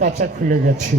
কাঁচা খুলে গেছে।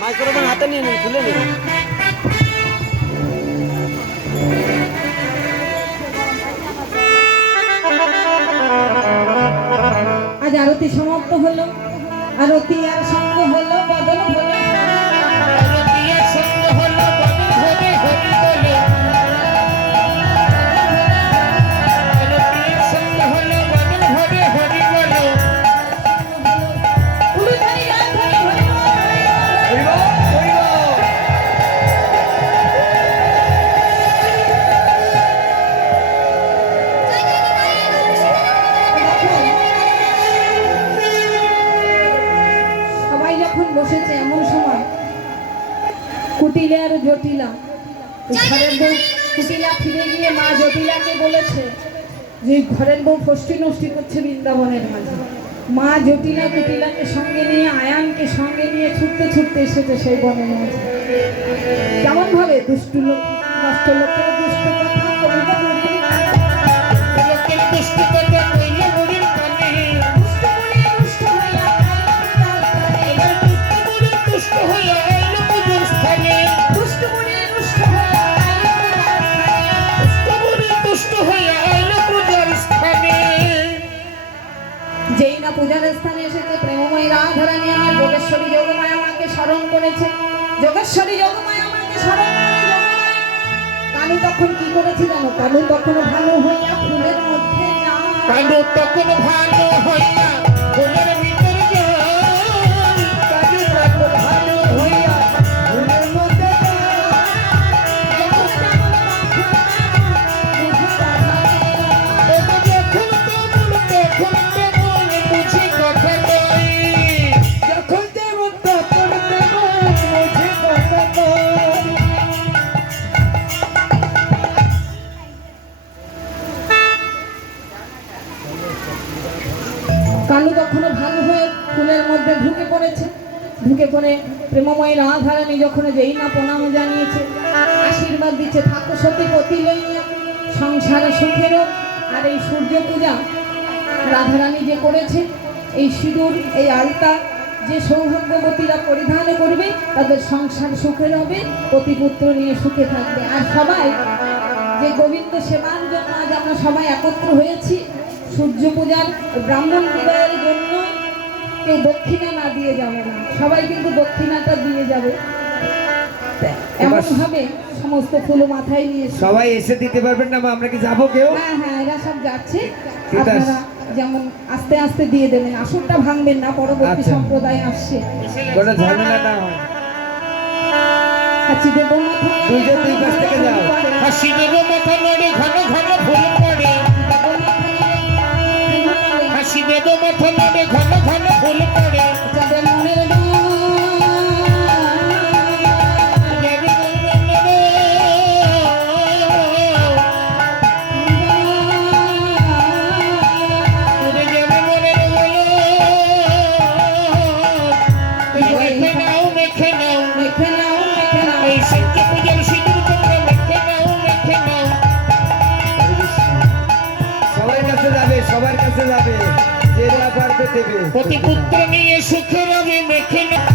মাইক্রোফোন হাতে নিয়ে নিন, খুলে নিন। আজ আরতি সমাপ্ত হলো, আরতি আর সঙ্গ হলো, বদল হলো, আরতি আর সঙ্গ হলো, বদল হবে হরি বলে। আরতি আর সঙ্গ হলো, বদল হবে হরি বলে। উলুধ্বনি গান ধ্বনি হরি বল, হরি বল, হরি বল। সবাই যখন বসেছে এমন সময় কুটিলা আর জটিলা, ঘরের বউ কুটিলা ফিরে গিয়ে মা জটিলাকে বলেছে যে ঘরের বউ ফষ্টি নষ্টি করছে বৃন্দাবনের মাঝে। মা জটিলা কুটিলাকে সঙ্গে নিয়ে আয়ানকে সঙ্গে নিয়ে ছুটতে ছুটতে এসেছে সেই বনের মাঝে। কেমন ভাবে দুষ্টু লোক নষ্ট লোকের দুষ্ট কথা কইল বুড়ির কানে। লোকের দুষ্ট কথা কইল বুড়ির কানে। দুষ্ট বুড়ি দুষ্ট হইয়া এবার দুষ্ট হইয়া আইল পূজার স্থানে। দুষ্ট বুড়ি দুষ্ট হইয়া দুষ্ট হইয়া আইল পূজার স্থানে। যেই না পূজার স্থানে এসেছে প্রেমময়ী রাধারানী আমার যোগেশ্বরী যোগমায়া মাকে স্মরণ করেছে। যোগেশ্বরী যোগমায়া মাকে স্মরণ করে যোগমায়া কানু তখন কি করেছে জানো? কানু তখন ভালো হইয়া ফুলের মধ্যে যায়। কানু তখন ভালো হইয়া ফুলের ভিতর যায়। কানু তখন ভালো হইয়া ফুলের মধ্যে যায়। যখন যেমন কথা বুঝি কথা তখন যখন তেমন বুঝি কথা কই। যখন তেমন তখন তেমন বুঝি কথা কই। কানু তখনও ভালো হয়ে ফুলের মধ্যে ঢুকে পড়েছে। ঢুকে পড়ে প্রেমময়ী রাধারানী যখন যেই না প্রণাম জানিয়েছে, আশীর্বাদ দিচ্ছে থাকো সতীপতি লইয়া সংসার সুখেরও। আর এই সূর্য পূজা রাধারানী যে করেছে, এই সিঁদুর এই আলতা যে সৌভাগ্যবতীরা পরিধান করবে তাদের সংসার সুখের হবে, পতিপুত্র নিয়ে সুখে থাকবে। আর সবাই যে গোবিন্দ সেবার জন্য আজ আমরা সবাই একত্র হয়েছি, সূর্য পূজার ব্রাহ্মণ বিবাহের জন্য কেউ দক্ষিণা না দিয়ে যাবে না, সবাই কিন্তু দক্ষিণাটা দিয়ে যাবে। এমন ভাবে সমস্ত ফুল মাথায় নিয়ে সবাই এসে দিতে পারবেন না মা? আমরা কি যাবো কেউ? হ্যাঁ হ্যাঁ এরা সব যাচ্ছে। ঠিক আছে। আপনারা যেমন আস্তে আস্তে দিয়ে দেবেন, আসনটা ভাঙবেন না, পরবর্তী আচ্ছা। সম্প্রদায় আসছে। কোনো ঝামেলা না হয়। হাঁচি দেবো মাথা দুইজন দুই পাশ থেকে যাও। হাসি দেব মাথা নড়ে ঘন ঘন ফুল পড়ে। হাসি দেব মাথা নড়ে ঘন ঘন ফুল পড়ে। যাদের মনের সবার কাছে যাবে, সবার কাছে যাবে, যে যা পারবে দেবে। পতিপুত্র নিয়ে সুখে রবে মেখে নাও।